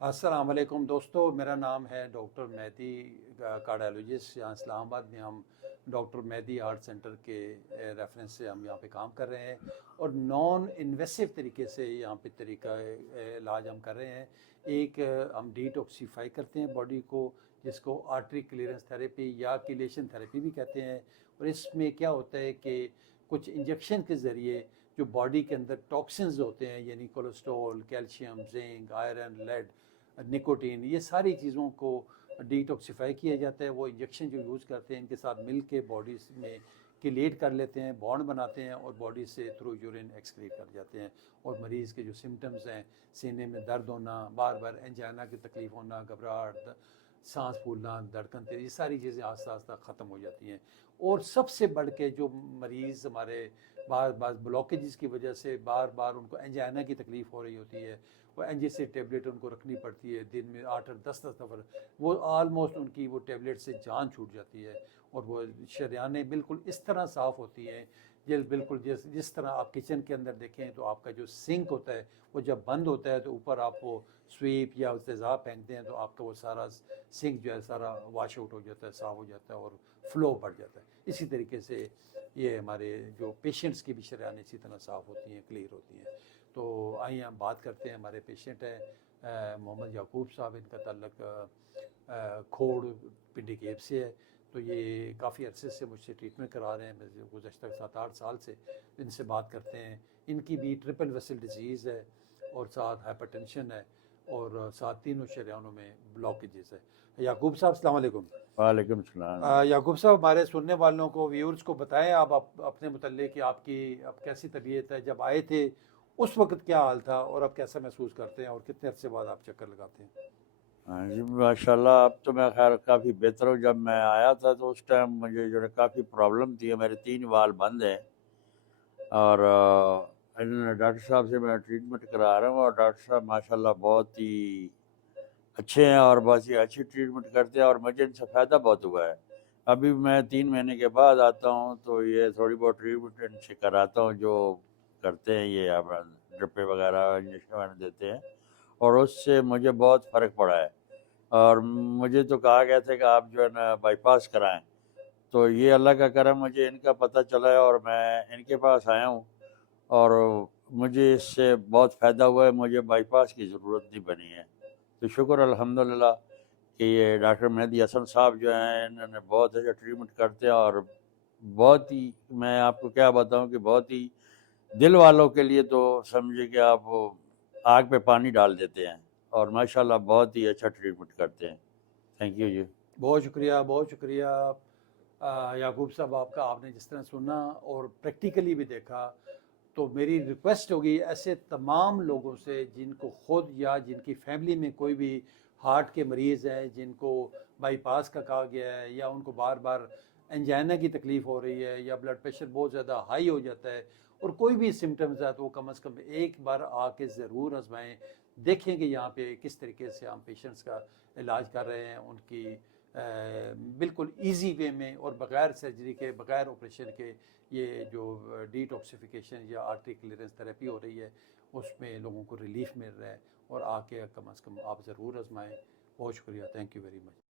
السلام علیکم دوستو، میرا نام ہے ڈاکٹر مہدی، کارڈیالوجسٹ۔ یہاں اسلام آباد میں ہم ڈاکٹر مہدی ہارٹ سینٹر کے ریفرنس سے ہم یہاں پہ کام کر رہے ہیں، اور نان انویسو طریقے سے یہاں پہ طریقہ علاج ہم کر رہے ہیں۔ ایک ہم ڈیٹاکسیفائی کرتے ہیں باڈی کو، جس کو آرٹری کلیئرنس تھراپی یا کیلیشن تھراپی بھی کہتے ہیں۔ اور اس میں کیا ہوتا ہے کہ کچھ انجیکشن کے ذریعے جو باڈی کے اندر ٹاکسنز ہوتے ہیں، یعنی cholesterol, calcium, zinc, iron, lead, nicotine, یہ ساری چیزوں کو ڈیٹاکسیفائی کیا جاتا ہے۔ وہ انجیکشن جو یوز کرتے ہیں ان کے ساتھ مل کے باڈی میں کلیٹ کر لیتے ہیں، بانڈ بناتے ہیں، اور باڈی سے تھرو یورین ایکسکریٹ کر جاتے ہیں۔ اور مریض کے جو سمٹمز ہیں، سینے میں درد ہونا، بار بار انجائنا کی تکلیف ہونا، گھبراہٹ، سانس پھولنا، دھڑکن تیز، یہ ساری چیزیں آہستہ آہستہ ختم ہو جاتی ہیں۔ اور سب سے بڑھ کے جو مریض ہمارے بعض بلاکیجز کی وجہ سے بار بار ان کو انجائنا کی تکلیف ہو رہی ہوتی ہے، وہ انجی سے ٹیبلٹ ان کو رکھنی پڑتی ہے دن میں 8-10 دفعہ، وہ آلموسٹ ان کی وہ ٹیبلٹ سے جان چھوٹ جاتی ہے، اور وہ شریانیں بالکل اس طرح صاف ہوتی ہیں، بالکل جس طرح آپ کچن کے اندر دیکھیں تو آپ کا جو سنک ہوتا ہے وہ جب بند ہوتا ہے تو اوپر آپ وہ سویپ یا تیزاب پھینکتے ہیں تو آپ کا وہ سارا سنک جو ہے سارا واش آؤٹ ہو جاتا ہے، صاف ہو جاتا ہے، اور فلو بڑھ جاتا ہے۔ اسی طریقے سے یہ ہمارے جو پیشنٹس کی بھی شریانیں اسی طرح صاف ہوتی ہیں، کلیئر ہوتی ہیں۔ تو آئیے ہم بات کرتے ہیں، ہمارے پیشنٹ ہیں محمد یعقوب صاحب، ان کا تعلق کھوڑ پنڈی کیب سے ہے۔ تو یہ کافی عرصے سے مجھ سے ٹریٹمنٹ کرا رہے ہیں، گزشتہ 7-8 سال سے ان سے بات کرتے ہیں۔ ان کی بھی ٹرپل ویسل ڈیزیز ہے، اور ساتھ ہائپر ٹینشن ہے، اور ساتھ تینوں شریانوں میں بلاکیجز ہے۔ یعقوب صاحب السلام علیکم۔ وعلیکم السلام۔ یعقوب صاحب، ہمارے سننے والوں کو، ویورز کو بتائیں آپ اپنے متعلق کہ آپ کی اب کیسی طبیعت ہے، جب آئے تھے اس وقت کیا حال تھا، اور اب کیسا محسوس کرتے ہیں، اور کتنے عرصے بعد آپ چکر لگاتے ہیں؟ ہاں جی ماشاء اللہ، اب تو میں خیر کافی بہتر ہوں۔ جب میں آیا تھا تو اس ٹائم مجھے جو ہے کافی پرابلم تھی، میرے 3 وال بند ہیں، اور ڈاکٹر صاحب سے میں ٹریٹمنٹ کرا رہا ہوں، اور ڈاکٹر صاحب ماشاء اللہ بہت ہی اچھے ہیں، اور بہت ہی اچھی ٹریٹمنٹ کرتے ہیں، اور مجھے ان سے فائدہ بہت ہوا ہے۔ ابھی میں 3 مہینے کے بعد آتا ہوں تو یہ تھوڑی بہت ٹریٹمنٹ ان سے کراتا ہوں، جو کرتے ہیں یہ اپنا ڈرپے وغیرہ انجیکشن دیتے ہیں، اور اس سے مجھے بہت فرق پڑا ہے۔ اور مجھے تو کہا گیا تھا کہ آپ جو ہے نا بائی پاس کرائیں، تو یہ اللہ کا کرم، مجھے ان کا پتہ چلا ہے اور میں ان کے پاس آیا ہوں، اور مجھے اس سے بہت فائدہ ہوا ہے، مجھے بائی پاس کی ضرورت نہیں بنی ہے۔ تو شکر الحمدللہ کہ یہ ڈاکٹر مہدی حسن صاحب جو ہیں انہوں نے بہت اچھا ٹریٹمنٹ کرتے ہیں، اور بہت ہی، میں آپ کو کیا بتاؤں کہ بہت ہی دل والوں کے لیے تو سمجھے کہ آپ آگ پہ پانی ڈال دیتے ہیں، اور ماشاءاللہ بہت ہی اچھا ٹریٹمنٹ کرتے ہیں۔ تھینک یو جی۔ بہت شکریہ، بہت شکریہ یعقوب صاحب آپ کا۔ آپ نے جس طرح سنا اور پریکٹیکلی بھی دیکھا، تو میری ریکویسٹ ہوگی ایسے تمام لوگوں سے جن کو خود یا جن کی فیملی میں کوئی بھی ہارٹ کے مریض ہیں، جن کو بائی پاس کا کہا گیا ہے، یا ان کو بار بار انجائنا کی تکلیف ہو رہی ہے، یا بلڈ پریشر بہت زیادہ ہائی ہو جاتا ہے، اور کوئی بھی سمٹمز ہے، تو وہ کم از کم ایک بار آ کے ضرور آزمائیں، دیکھیں کہ یہاں پہ کس طریقے سے ہم پیشنٹس کا علاج کر رہے ہیں، ان کی بالکل ایزی وے میں، اور بغیر سرجری کے، بغیر آپریشن کے، یہ جو ڈیٹاکسیفیکیشن یا آرٹری کلیئرنس تھراپی ہو رہی ہے، اس میں لوگوں کو ریلیف مل رہا ہے، اور آ کے کم از کم آپ ضرور آزمائیں۔ بہت شکریہ، تھینک یو ویری مچ۔